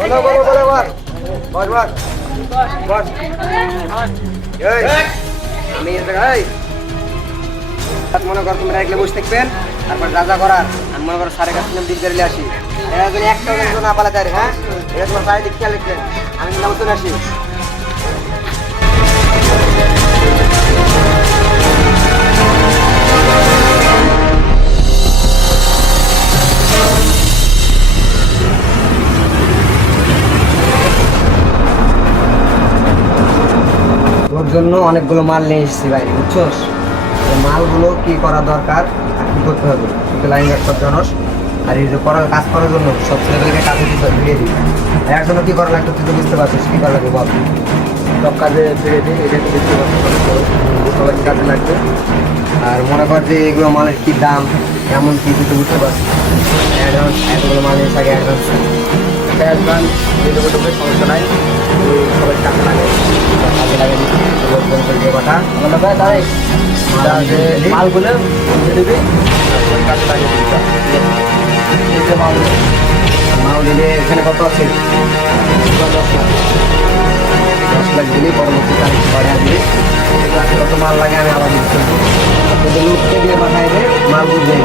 বলো বলো বলো, বল। বল বল বল এই, আমি এটা এই। মনে কর তোমরা একলে বসে থাকবেন, তারপর যা যা করার, আমি মনে করো সাড়ে কাছে দিক দাঁড়িয়ে আসি। একটা না পালাতে হ্যাঁ? এটা তোমার চারিদিক খেয়াল রাখবেন আমি নামতে আসি। জন্য অনেকগুলো মাল নিয়ে এসেছি ভাই বুঝছোস? মালগুলো কি করা দরকার আর কি করতে হবে? তুই লাইন রাখতে জানোস। আর এই যে করার কাজ করার জন্য সব ছেলেগুলোকে কাজে ফিরিয়ে দিই আর এর জন্য কি করা লাগবে তুই তো বুঝতে পারছিস কি করা লাগবে বল? সব কাজে ফিরিয়ে দিই এটা বুঝতে পারছিস সবাই কাজে লাগবে। আর মনে কর যে এগুলো মালের কি দাম এমন কি তুই তো বুঝতে পারছিস। অ্যাডভান্স এতগুলো মাল এসে আগে অ্যাডভান্স। অ্যাডভান্স যেটা করতে সমস্যা নাই। সবাই কাজে লাগে কাজে লাগে লোকজন করে দিয়ে ভাই তাই। মালগুলো বুঝে দিবি। কাজে লাগে এই যে মাল। মাল দিলে এখানে কত আছে? দশ লাখ দশ লাখ দিলে পরবর্তী তারিখ বাড়িয়ে দিলে কত মাল লাগে আমি আবার যদি দিয়ে দে, মাল বুঝে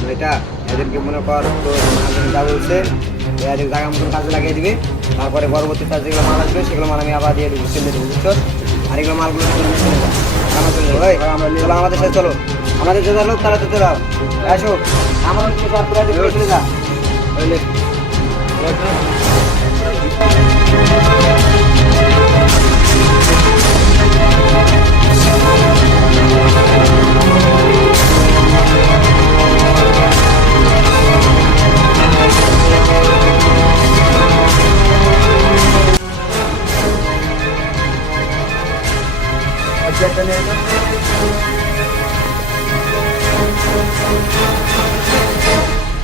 কয়টা এদেরকে মনে কর তো যা বলছে এদের জায়গা কাজে লাগিয়ে দিবি। তারপরে পরবর্তী কাজ যেগুলো মাল আসবে, সেগুলো মাল আমি আবার দিয়ে দেবো সেলে দেবো বুঝছ আর এগুলো মালগুলো চলে যাবে। চলো আমাদের সাথে চলো। আমাদের যে লোক, তারা তো চলে আসো। দিয়ে চলে যা।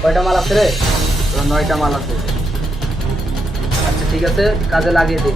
কয়টা মাল আছে রে? নয়টা মাল আছে। আচ্ছা ঠিক আছে কাজে লাগিয়ে দিই